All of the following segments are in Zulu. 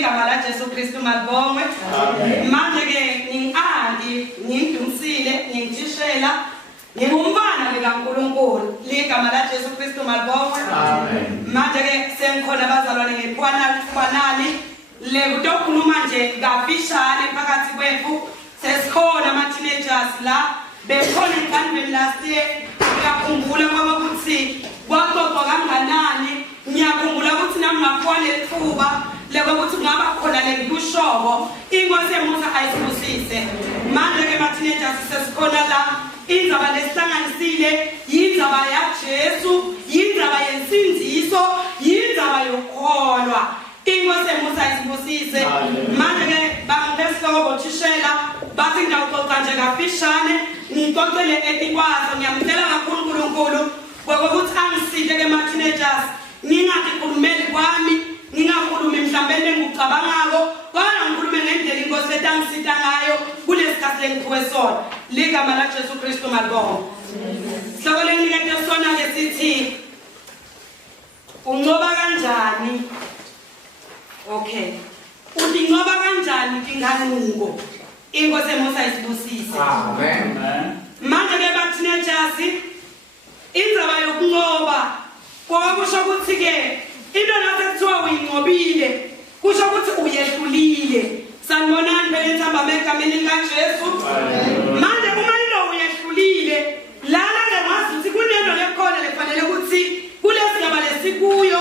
ligama la Jesu Kristu malibongwe. Manje ke ngingi-anti, ngingidumsile, ngingitishela, ngingumfana likaNkulunkulu. Ligama la Jesu Kristu malibongwe. Manje ke sengikhona abazalwane ngephwanali le kutokhuluma nje kafishane phakathi kwethu. Sesikhona ama-teenagers la bekhona enkandweni last year. Ngiyakhumbula ngoba ukuthi kwaxoxwa kanganani. Ngiyakhumbula ukuthi nami ngaphiwa leli thuba lokuthi kungaba khona le nkushobo. Inkosi emusa ayisibusise. Manje ke ma-teenagers sesikhona la. Indaba lesihlanganisile yindaba yaJesu, yindaba yensindiso, yindaba yokholwa. Inkosi emusa ayisibusise. Manje ke bangibesihloko bothishela bathi ngiyawuxoxa nje kafishane ngixoxele etikwazo. Ngiyamcela kakhulu uNkulunkulu ngokuthi angisinde ke ma-teenagers ngingakhulumeli kwami, ngingakhulumi mhlawumbe engikucabangako, kodwa ngikhulume ngendlela inkosi etangisita ngayo kulesikhathi lengiphiwe sona. Ligama la Jesu Kristu malibongwe. Sihloko lenginikete sona ke sithi uncoba kanjani? Okay. Udincoba kanjani inganuko? Inkosi emusa ayisibusise. Amen. Manje ke ba-teenagers indaba yokunqoba kwakusho ukuthi ke into nasekuthiwa uyinqobile kusho ukuthi uyehlulile. Sanibonani phela ensamba egameni likaJesu. Manje uma ilo uyehlulile lana ngemazi ukuthi kunento lekhona lefanele ukuthi kulesigaba lesikuyo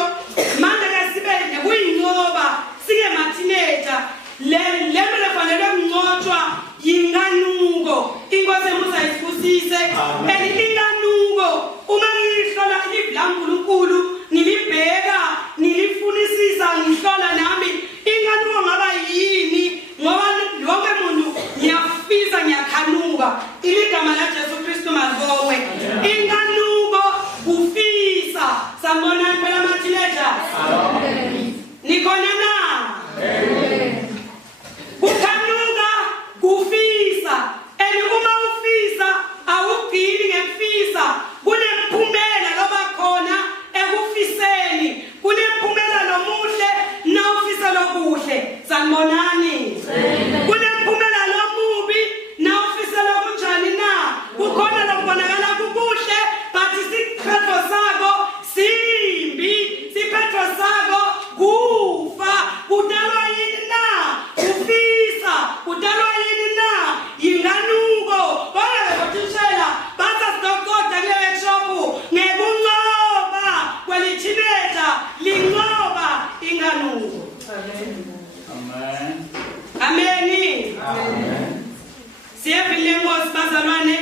manje ke sibe nekuyinqoba sike ma-teenager lento lefanele ukungcotshwa yinganuko. Inkosi emusa ayisibusise. Inganuko uma ngihlola ilizwi laNkulunkulu ngilibheka ngilifunisisa ngihlola nami inganuko ngaba yini ngoba wonke umuntu ngiyafisa ngiyakhanuka. Iligama la Jesu Kristu malibongwe. Inganuko ufisa. Sanibonani phela ama-teenagers. Nikhona na? Ukhanuka kufisa. Uma ufisa awugcini ngekufisa. Kunemphumela loba khona ekufiseni. Kunemphumela lomuhle nawufisa lokuhle. Sanibonani? Kunemphumela lomubi nawufisa lokunjani na? Kukhona lokubonakala kukuhle but isiphetho sakho simbi. Siphetho sakho kufa. Udalwa yini na? Ufisa. Udalwa yini na? Yinganuko. Kodwa bothishela basasitokoda kule workshop ngekunqoba kweliteenager linqoba inganuko. Amen. Amen. Amen. Siyevile Nkosi bazalwane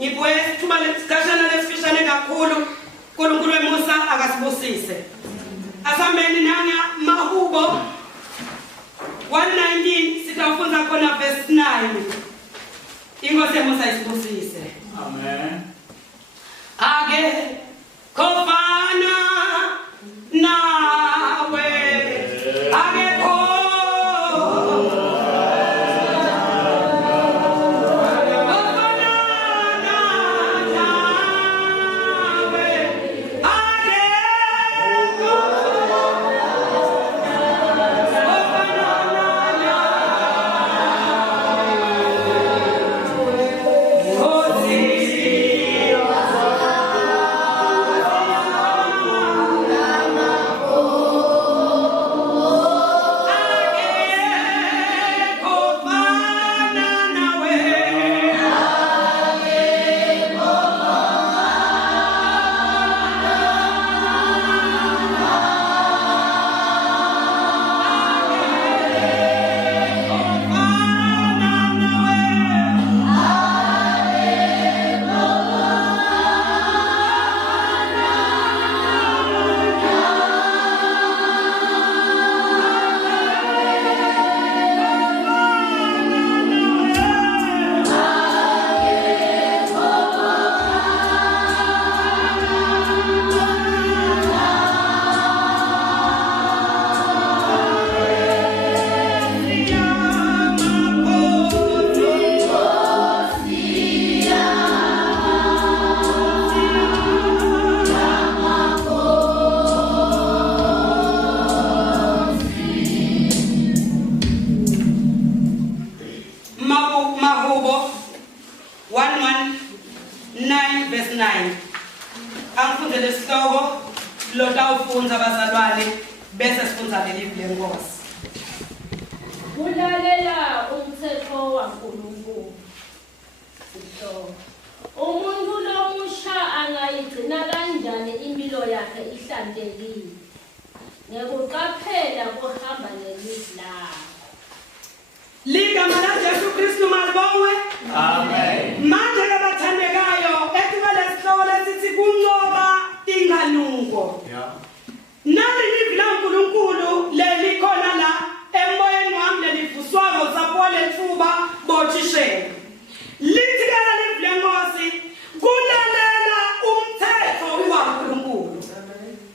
ngiphiwe ithuba lesikashana lesifishane kakhulu. uNkulunkulu emusa akasibusise. Asambeni nanga Mahubo 1:19 sitawufunza khona verse 9. Inkosi emusa ayisibusise. Amen. Ake kofana nawe ake 9 verse 9. Angifunde lesihloko lotawufundza abazalwane bese sifundza lelivile lenkosi. Kulalela umthetho waNkulunkulu. Umuntu lomusha angayigcina kanjani impilo yakhe ihlantekile ngekuqaphela kuhamba nelizwi lakhe. Ligama laJesu Kristu malibongwe. Amen. Manje ke bathandekayo ethiba lesihloko lesithi kunqoba ingalungo. Yeah. Nali livili laNkulunkulu leli khona la emoyeni wami lelivuswako sapole lethuba bothishela. Lithi kana livili lenkosi kulalela umthetho waNkulunkulu.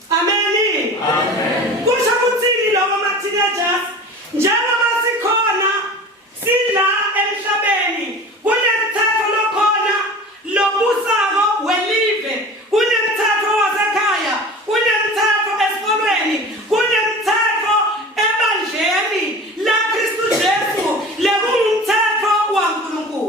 Amen. Amen. Kusho kuthini lokho ma-teenagers? Njengoba sikhona sila emhlabeni kunemthetho lokhona lobusako welive, kunemthetho wasekhaya, kunemthetho esikolweni, kunemthetho ebandleni la Kristu Jesu lekungumthetho waNkulunkulu.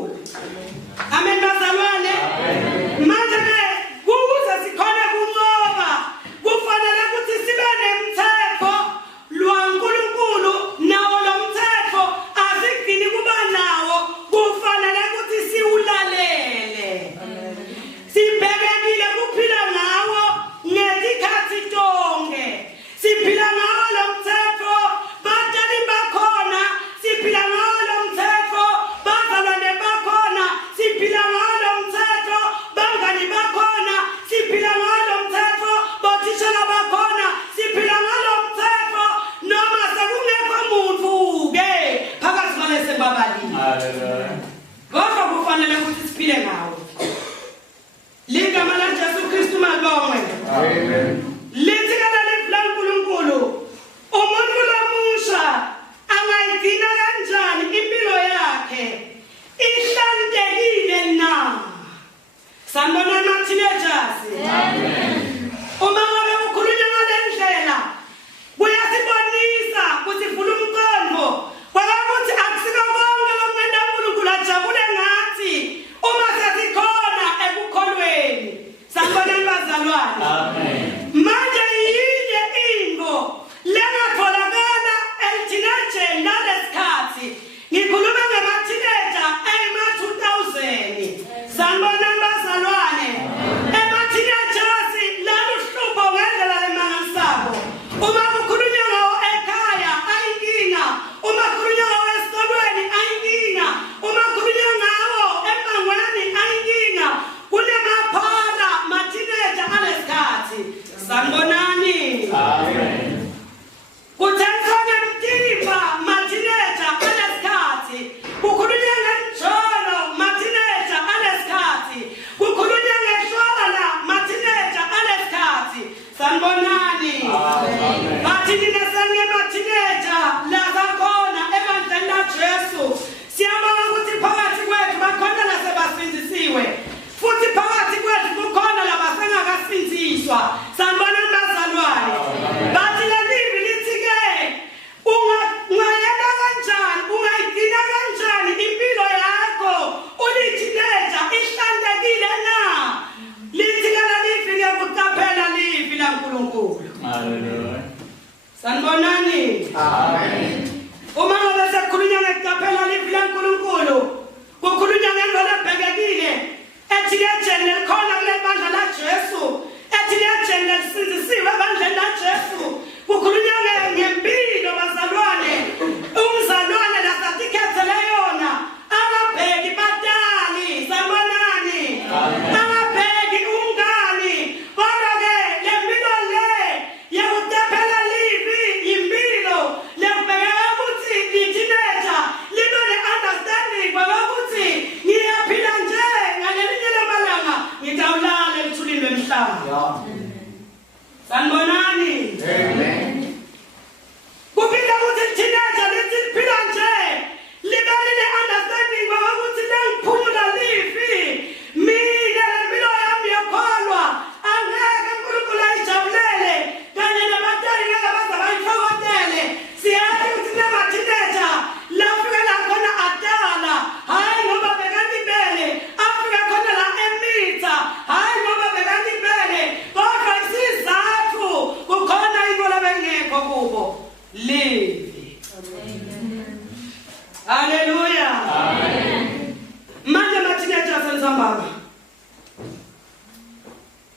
Hallelujah. Amen. Manje mateenagers ensambama.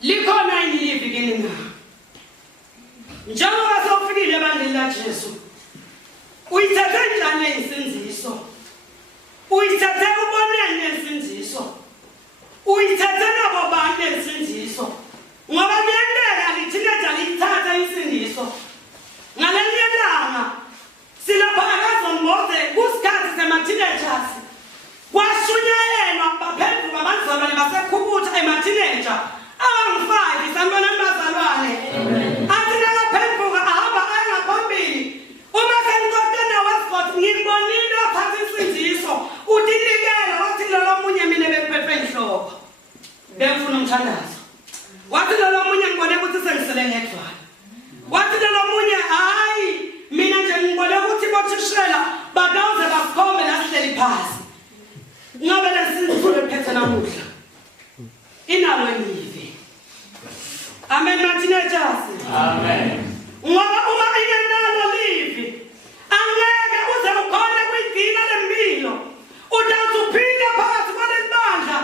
Likhona ingiliviki na. Njengoba sofikile ebandleni laJesu. Uyithathe njani isinziso? Uyithathe ubonene isinziso? Uyithathe nabo bantu isinziso? Ngoba kuyenteka liteenager lithatha isinziso. Ngalelinye ilanga silapha akazomboze kusikhathi sema-teenagers. Kwashunyayelwa baphenduka abazalwane basekhubutha ema-teenager. Angifaki sanibona nibazalwane. Athi nakaphenduka ahamba ayangaphambili. Uma senikotena wesibot ngibonile wathatha isinziso. Utinikela wathi lolo munye mina bengiphethe inhloko. Bengifuna umthandazo. Wathi lolo munye ngibone ukuthi sengisele ngedwana. Wathi lolo munye hayi mina nje ngibone ukuthi bothishela badawuze basikhombe lasihleli phasi. Ngabe lesizwe phethe namuhla. Inalo elivi. Amen mateenagers. Amen. Ngoba uma ingenalo livi angeke uze ukhona kwidina lempilo. Udawuthi uphile phakathi kwalelibandla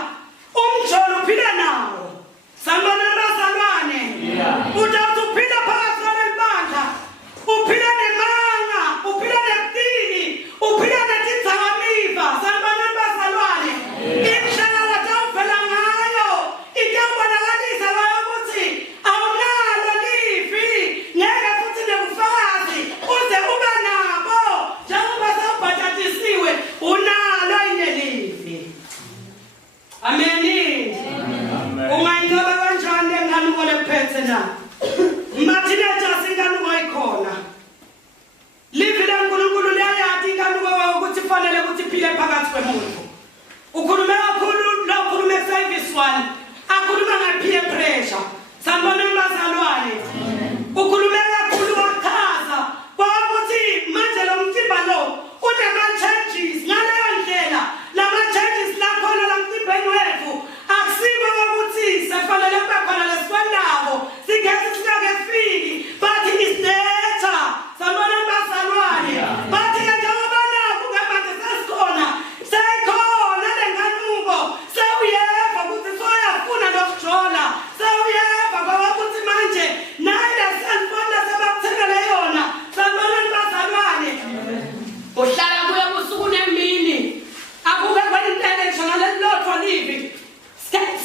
umjolo uphile nawo. Sanibona abazalwane. Udawuthi uphile phakathi kwalelibandla uphile nemanga, uphile nebutini, uphile netithamiva. Sanibona abazalwane. Indlela latawuvela ngayo itabonakalisa ukuthi awunalo livi. Ngeke futhi nebufakazi uze ube nabo njengoba sawubhatatisiwe unalo inelivi. Amen. Ungayinqoba kanjani lenganuko lephethe na? Mateenagers inganuko ikhona. Livi laNkulunkulu liyayathi inganuko ukuthi kufanele ukuthi iphile phakathi kwemuntu. Ukhuluma kakhulu lo khuluma service 1. Akhuluma ngepeer pressure. Sanibona abazalwane. Ukhuluma kakhulu wachaza ukuthi manje lo mtimba lo unama changes ngaleyo ndlela. Lama changes lakhona la mtimbeni wethu akusiko ukuthi sefanele kube khona lesikwandako sigeze singakefiki but it's nature. Sanibona abazalwane. But njengoba nakho ngamanje sesikhona seyikhona lenganuko sewuyeva ukuthi soyafuna lokujola sewuyeva ngoba ukuthi manje naye lesanibona sebakuthengele yona. Sanibona abazalwane. Uhlala kuye kusuku nemini akuke kwenintele ngalelilodwa livi.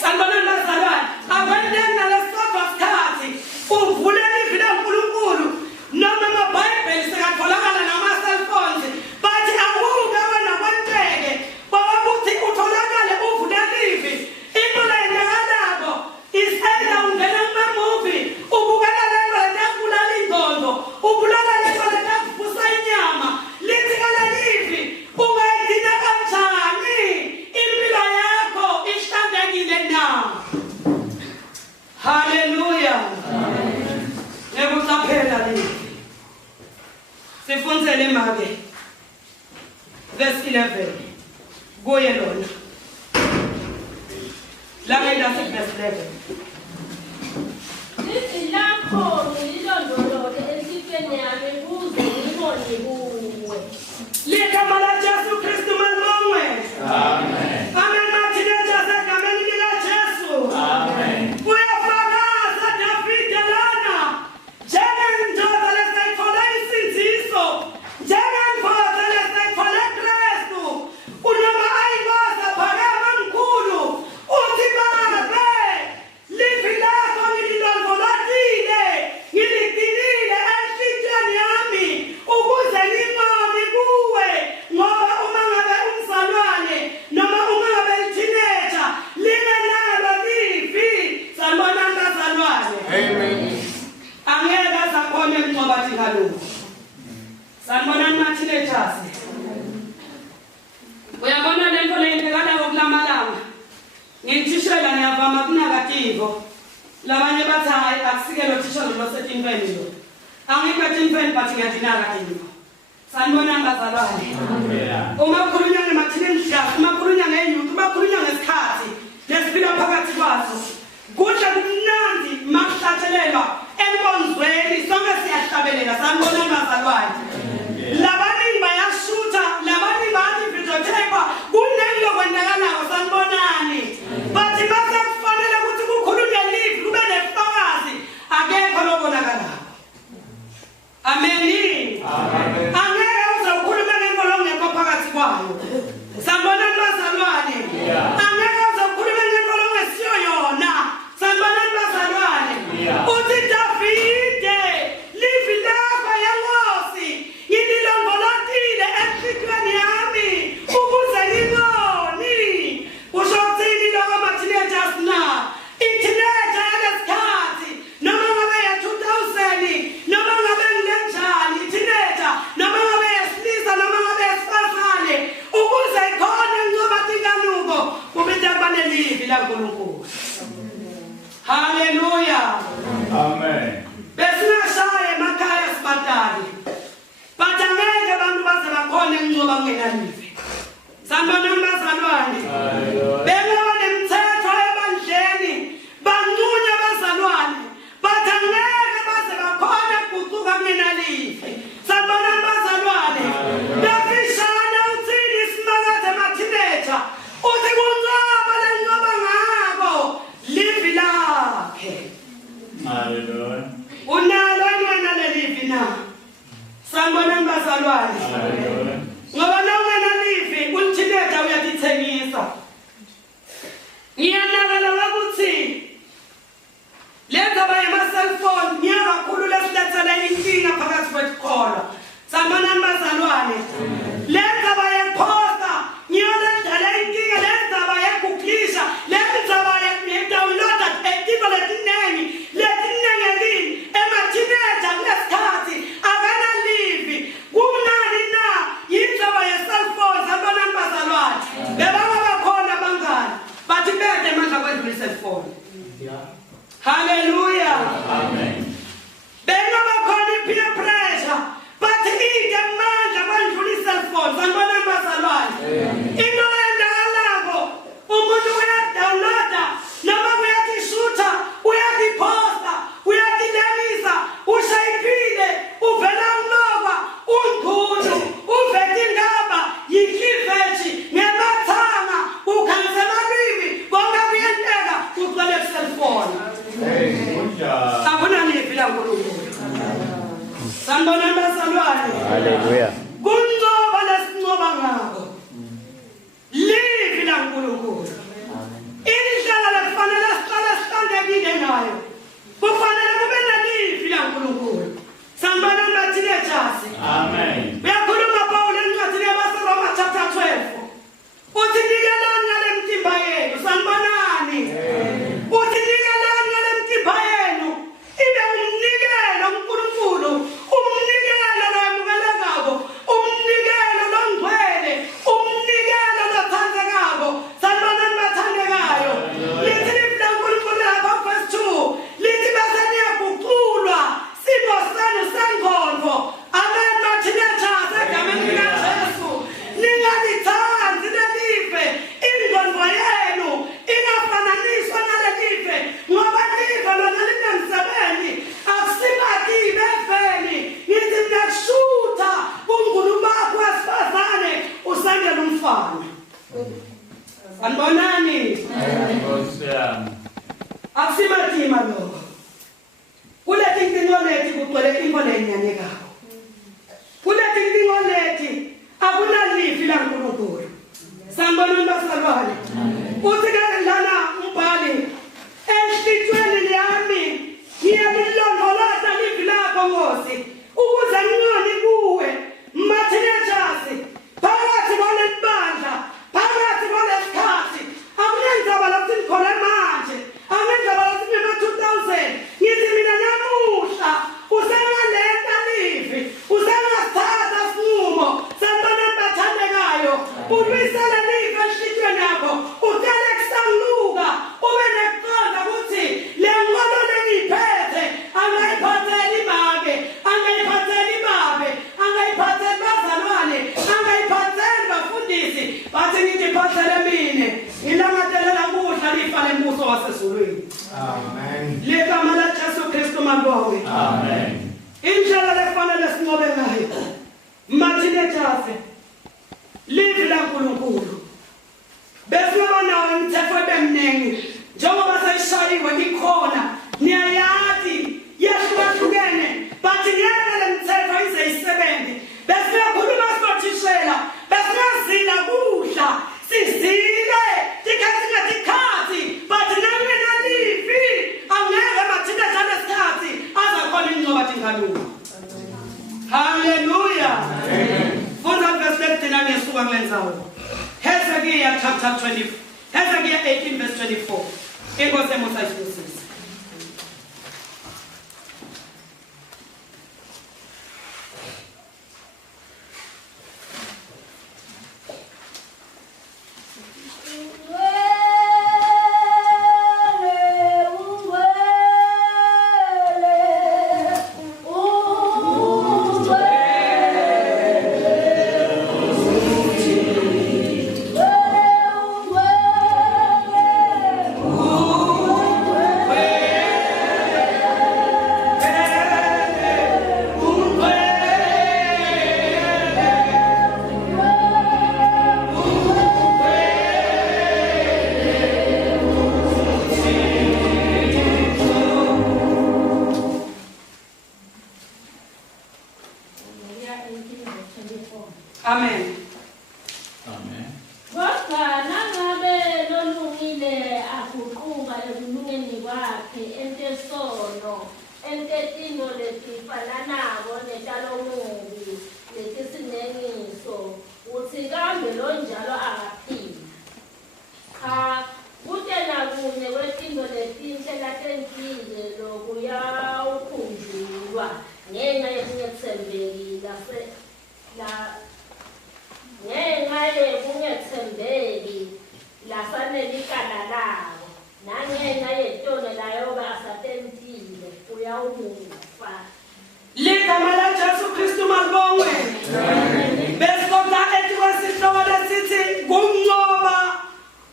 Sanibona abazalwane. Akwenteni nalesodwa sikhathi uvule livi laNkulunkulu noma amabhayibheli sekatholakala nama-cellphones bathi akuke wena kwenteke bawakuthi utholakale uvule livi. Into leyendakalako is-either ungena kuma-movie ubukela lento letakubulala ingqondo ubulala lento letakuvusa inyama. Lithi kale livi ungayigcina kanjani impilo yakho ihlanzekile na? Hallelujah. Ngekucaphela livi. Sifundzele make verse 11 kuye lona langenda verse 11. Lithi lakho ngililondoloke enhlizweni yami kuze ngibone kuwe. Ligama laJesu Kristu malibongwe. Amen. Amen mateenagers egameni likaJesu. Amen. Uyafakaza Davide lana njengendoda lesayithola isinziso njengendoda lesayithola Kristu unoma ayingozi aphakeme mkhulu uthi babe livi lakho ngililondolotile ngiligcinile enhlizweni yami ukuze ngingoni kuwe. Ngoba uma ngabe umzalwane noma uma ngabe liteenager lingenalo livi. Sanibona abazalwane. Amen. Angeke azakhona enqoba thi ngalokho. Sanibona ama-teenagers. Uyabona lento leyenzekalayo kulamalanga. Ngithishela ngiyavama kunakativo. Labanye bathi hayi akusikelo thishela lo setimfeni lo. Angikwethi imfeni but ngiyadinakativo. Sanibona abazalwane. Uma ukhulunywa ngemathileni hlala, uma ukhulunywa ngeyouth, uma ukhulunywa ngesikhathi lesiphila phakathi kwaso. Kuhle kumnandi makuhlathelelwa enkonzweni sonke siyahlabelela. Sanibona abazalwane. Labaningi bayashutha, labaningi bathi kwayo. Sanibona bazalwane. Angeke uzokhuluma ngento ongesiyo yona. Sanibona bazalwane. Uthi Davide livi lakho yenkosi ngililondolotile enhlizweni yami ukuze ngingoni. Usho ukuthini lokho ma-teenagers na? I-teenager yalesikhathi noma ngabe ya-2000 noma ngabe ngilenjani i-teenager noma ngabe yesilisa noma ngabe yesifazane ukuze ikhona ncoba tinganuko kube into abanelivi laNkulunkulu. Haleluya. Amen. Besingashaya emakhaya sibatali. Bathi angeke abantu baze bakhona ncoba kungenalivi. Sanibona bazalwane. Bengaba nemithetho ebandleni bancunya bazalwane. Bathi angeke baze bakhona kuguquka kungenalivi. Sanibona bazalwane. Bafishane uthini isimakade ema-teenager. Uthi kuncoba lencoba ngako livi lakhe. Hallelujah. Unalo wena lelivi na. Sanibona bazalwane. Hallelujah. Ngoba nawungena livi unteenager uyatithengisa. Ngiyanakala ukuthi lento bayema-cellphone ngiyakakhulu lesilethela inkinga phakathi kwesikolo. Sanibona bazalwane. Lento bayephosta ngiyoledala inkinga lento bayeguglisha lento bayedawunloada etiko letiningi ema-teenager kulesikhathi akanalivi. Kumnandi na yindaba ye-cellphone. Sanibona bazalwane. Bebangabakhona abangani bathi bede manje kwedlula i-cellphone. Hallelujah. Amen. Bengabakhona i-peer pressure bathi ide manje kwedlula i-cellphone. Sanibona bazalwane. Into eyendakalako umuntu uyadawunloada noma uyakishutha uyakiposta uyakilenisa ushayiphile uvela umloba ungqulu uvete ingaba yikliveji ngemathanga ukhangisa amalwimi konke kuyenteka ucele ku-cellphone. Good job. Akunanivi laNkulunkulu. Sanibona bazalwane. Hallelujah. Kuncoba lesincoba ngako livi laNkulunkulu. Indlela lekufanele sihlale sihlanzekile ngayo kufanele kube nelivi laNkulunkulu. Sanibona ma-teenagers. Amen. Uyakhuluma Paul encwadini yabaseRoma chapter 12. Uthi nikelani ngale mtimba yenu. Sanibonani. Uthi nikelani ngale mtimba yenu. Ibe umnikelo uNkulunkulu. Umnikelo loyamukelekako. Umnikelo longcwele. Umnikelo lothandekako. Sanibonani bathandekayo. Lithi livi laNkulunkulu lapha verse 2. Lithi bese niyaguqulwa simo senu sengqondo. Amen ma-teenagers egameni likaJesu. Ningalithandi lelive. Ingqondo yenu ingafananiswa nalelive ngoba live lona linemsebenzi akusibakibe eveni. Ngithi mnakushutha kungulu bakho wesifazane usandela umfana. Sanibonani. Akusimatima lokho. Kulethi inkingo lethi kugcwele info leyinyanyekako. Kulethi inkingo lethi akunalivi laNkulunkulu. Sanibona bazalwane. Uthi ke lana umbhali enhlizweni yami ngiyalilondoloza livi lakho Nkosi ukuze ngingoni kuwe ma-teenagers phakathi kwalelibandla phakathi kwalesikhathi. Akunenzaba lapho sikhona manje. Akunenzaba lapho sinema-2000. Ngithi mina namuhla usengalenta livi usengasithatha sinqumo. Sanibona bathandekayo. Ulwisela livi enhlizweni yakho. Ucele kusanluka ube neqonda ukuthi le nqondo lengiyiphethe angayiphatheli make angayiphatheli babe angayiphatheli bazalwane angayiphatheli bafundisi bathi ngithi iphathele mine ilangadelela kudla lifa lembuso wasezulwini. Amen. Ligama laJesu Kristu mabonge. Amen. Indlela lefanele sinqobe ngayo ma-teenagers livi laNkulunkulu. Besingaba nawo imithetho ebemningi njengoba seyishayiwe ikhona niyayazi yahlukahlukene bathi ngeke le mithetho ize isebenze. Besiyakhuluma sinothishela besingazile wenzawo. Hezekiah chapter 20. Hezekiah 18 verse 24. Inkosi emusayifusisa. Amen. Amen. Kodwa nangabe lolungile aguquka ekulungeni kwakhe entesono entetino letifananako netalomubi letisinengiso uthi kambe lonjalo akaphili. Cha, kute nakunye kwetinto letinhle latentile lokuyawukhunjulwa ngenxa yekungethembeki ngenxa yekungethembeki lasanelikala lawo nangenxa yetona layoba asatentile uyawumufa. Ligama la Jesu Kristu malibongwe. Besikota ethi kwesihloko lesithi kunqoba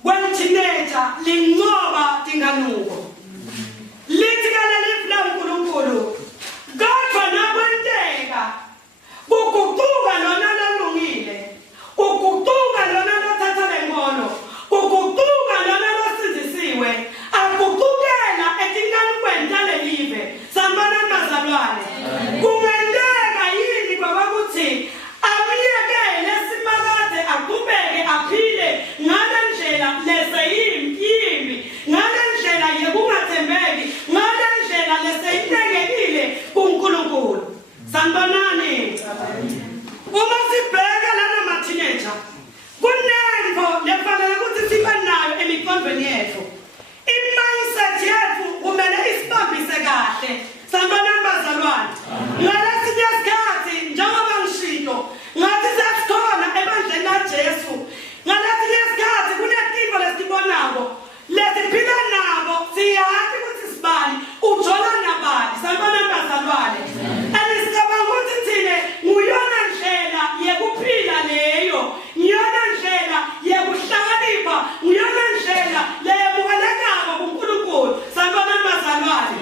kwenteenager linqoba tinganuko. Lithi ke leli la uNkulunkulu kodwa nakwenteka ukuguquka lona lolungile, ukuguquka lona lothatha lengono, ukuguquka lona losindisiwe, akuguqukela etinganukweni talelive. Sambana bazalwane. Kungenteka yini baba kuthi amiyekele simakade aqhubeke aphile ngale ndlela leseyimbi, ngale ndlela yekungathembeki, ngale ndlela leseyinekekile kuNkulunkulu. Sanibonani. Uma sibheka lana ma-teenager kunento lefanele ukuthi sibe nayo emiqondweni yethu. I-mindset yethu kumele isibambise kahle. Sanibonani bazalwane. Ngalesinye isikhathi njengoba ngishilo ngathi sesikhona ebandleni laJesu. Ngalesinye isikhathi kunetinto lesibonako lesiphila nabo siyazi ukuthi sibani ujola nabani. Sanibonani bazalwane. Anisicabanga ukuthi thina nguyona ndlela yekuphila leyo, ngiyona ndlela yekuhlakanipha, ngiyona ndlela leyemukelekako kuNkulunkulu. Sanibonani bazalwane.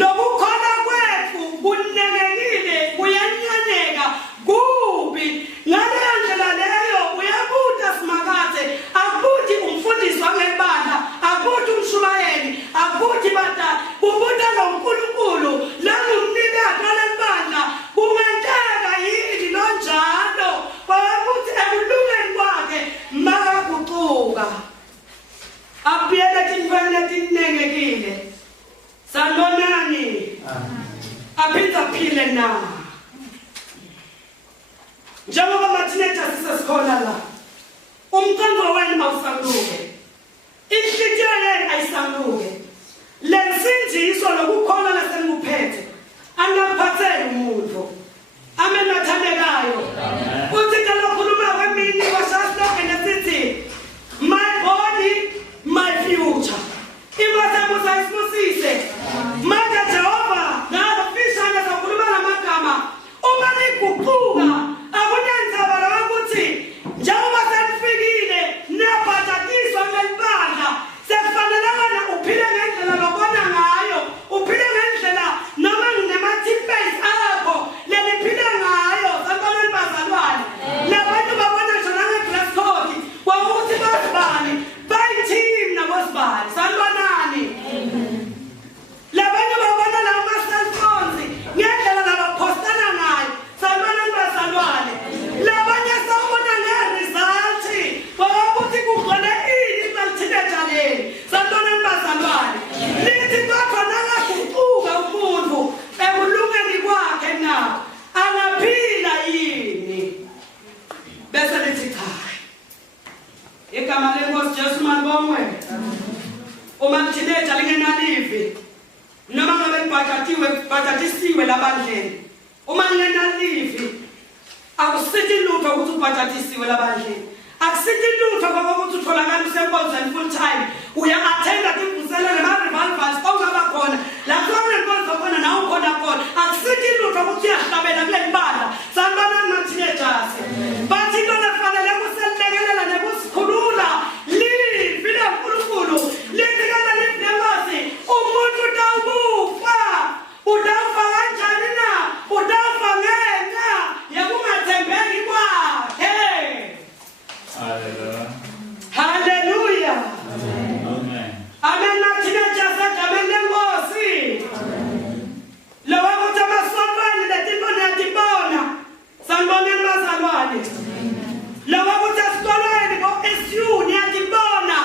Lokukhona kwethu kunenekile kuyanyanyeka kubi. Ngaleyo ndlela leyo uyabuta simakade akuthi umfundisi wangebandla, akuthi umshumayeli, akuthi badala ubuta lo uNkulunkulu langumnikati walebandla. Kungenteka yini lonjalo ukuthi ekulungeni kwakhe makaguquka aphile tintweni letinengekile. Sanibonani. Aphinde aphile na njengoba ama-teenager sisesikhona la, umqondo wenu awusaluke, inhliziyo yenu ayisaluke. Lensindiso lokukholwa laseniphethe angaphatheli umuntu. Amen athandekayo. Uthi lokhuluma kwemini kwashasloke nesithi my body my future. Iwasemusa isibusise. Manje Jehova ngabafishane sokhuluma ngamagama. Uma liguquka akunenzaba lokuthi njengoba senifikile nephathatiswa ngelibandla sekufanele wena uphile ngendlela lobona ngayo, uphile ngendlela noma nginema-tip-base akho leliphile ngayo. Sanibonani bazalwane. Labantu babona nje nange-dress code kwakuthi basibani bayi-team nabosibani. Sanibonani. Labantu babona lawo ma-cellphones ngendlela labaphostana ngayo. Sanibonani bazalwane. Labanye sawubona nge-result kwakuthi kugcwele ini kwaliteenager leli. Sanibonani bazalwane. Lithi kodwa nakaguquka umuntu ekulungeni kwakhe na angaphila yini? Bese lithi cha, Jesu malibongwe. Uma teenager lingenalivi noma ngabe libhatatisiwe labandleni. Uma lingenalivi akusithi lutho ukuthi ubhatatisiwe labandleni. Akusithi lutho ngokuthi utholakala usenkonzweni full time. Uya-attenda imvuselelo nama-revivals ongaba khona. Lapho kunenkonzo khona nawe ukhona khona. Akusithi lutho ukuthi uyahlabela kuleli bandla. Sanibonani ma-teenagers. Bathi into nefanele kusilekelela nekusikhulula. Livi leNkulunkulu. Livikela livi lenkosi. Umuntu utawufa. Utawufa kanjani na? Utawufa ngenxa yokungathembeki kwakhe. Hallelujah. Hallelujah. Amen. Amen. Teenagers amen lenkosi. Lowa kuthi amasonweni letinto niyatibona. Sanibonani bazalwane. Lowa kuthi esikolweni ngo-SU niyatibona.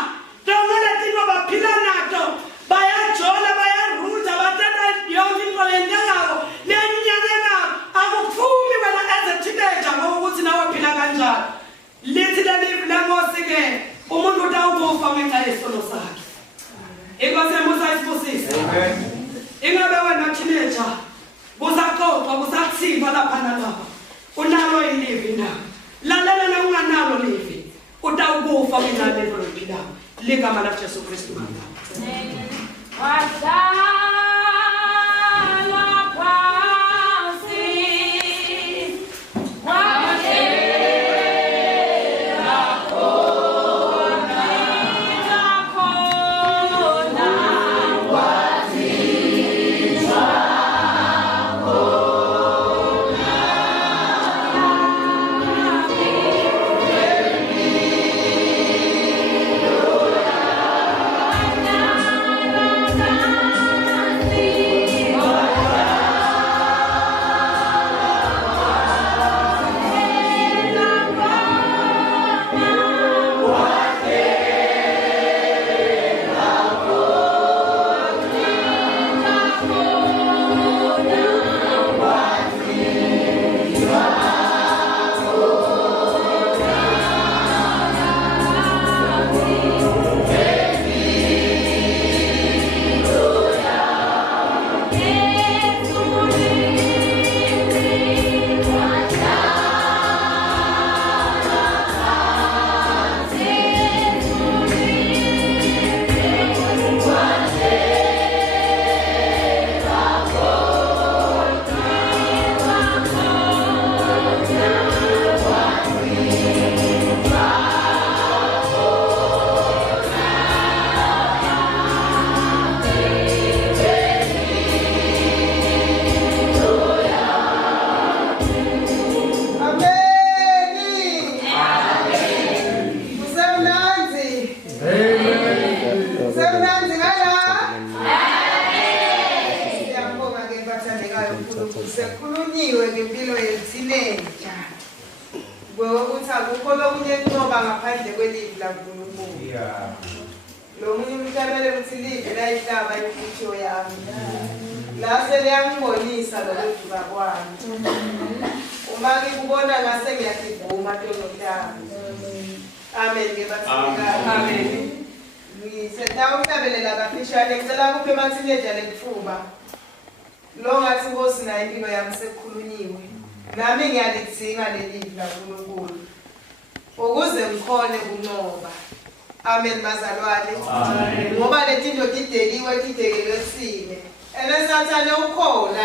Tonke letinto baphila nato. Bayajola, bayaruja, bathatha yonke into lendangako. Lenyanyeka akuphumi wena as a teenager ngokuthi nawe phila kanjani. Lithi lelivi lenkosi-ke umuntu utawukufa ngenxa yesono sakhe. Inkosi yamusa isibusise. Ingabe wena teenager busaxoxa busathiva lapha nalapha unalo ilivi na lalela na unganalo livi utawukufa ngenxa lento oyiphilayo ligama laJesu Kristu ngapha. Sekhulunyiwe ngempilo yethineja. Ngokuthi akukho lokunye kunqoba ngaphandle kwelivi laNkulunkulu. Lo munye umhlabele ukuthi livi layihlaba imfutho yami. La seliyangibonisa lokujuka kwami. Uma ngikubona ngase ngiyakuvuma ntombi. Amen ngebathika. Amen. Ngiseta umhlabelela kafishane ngicela kuphe mathineja lekuthuba. Lo ngathi Nkosi na impilo yami sekukhulunyiwe. Nami ngiyalidzinga lelivi laNkulunkulu. Ukuze ngikhone kunqoba. Amen bazalwane. Ngoba letinto tideliwe tidekelwe sine. Ene Sathane ukhona.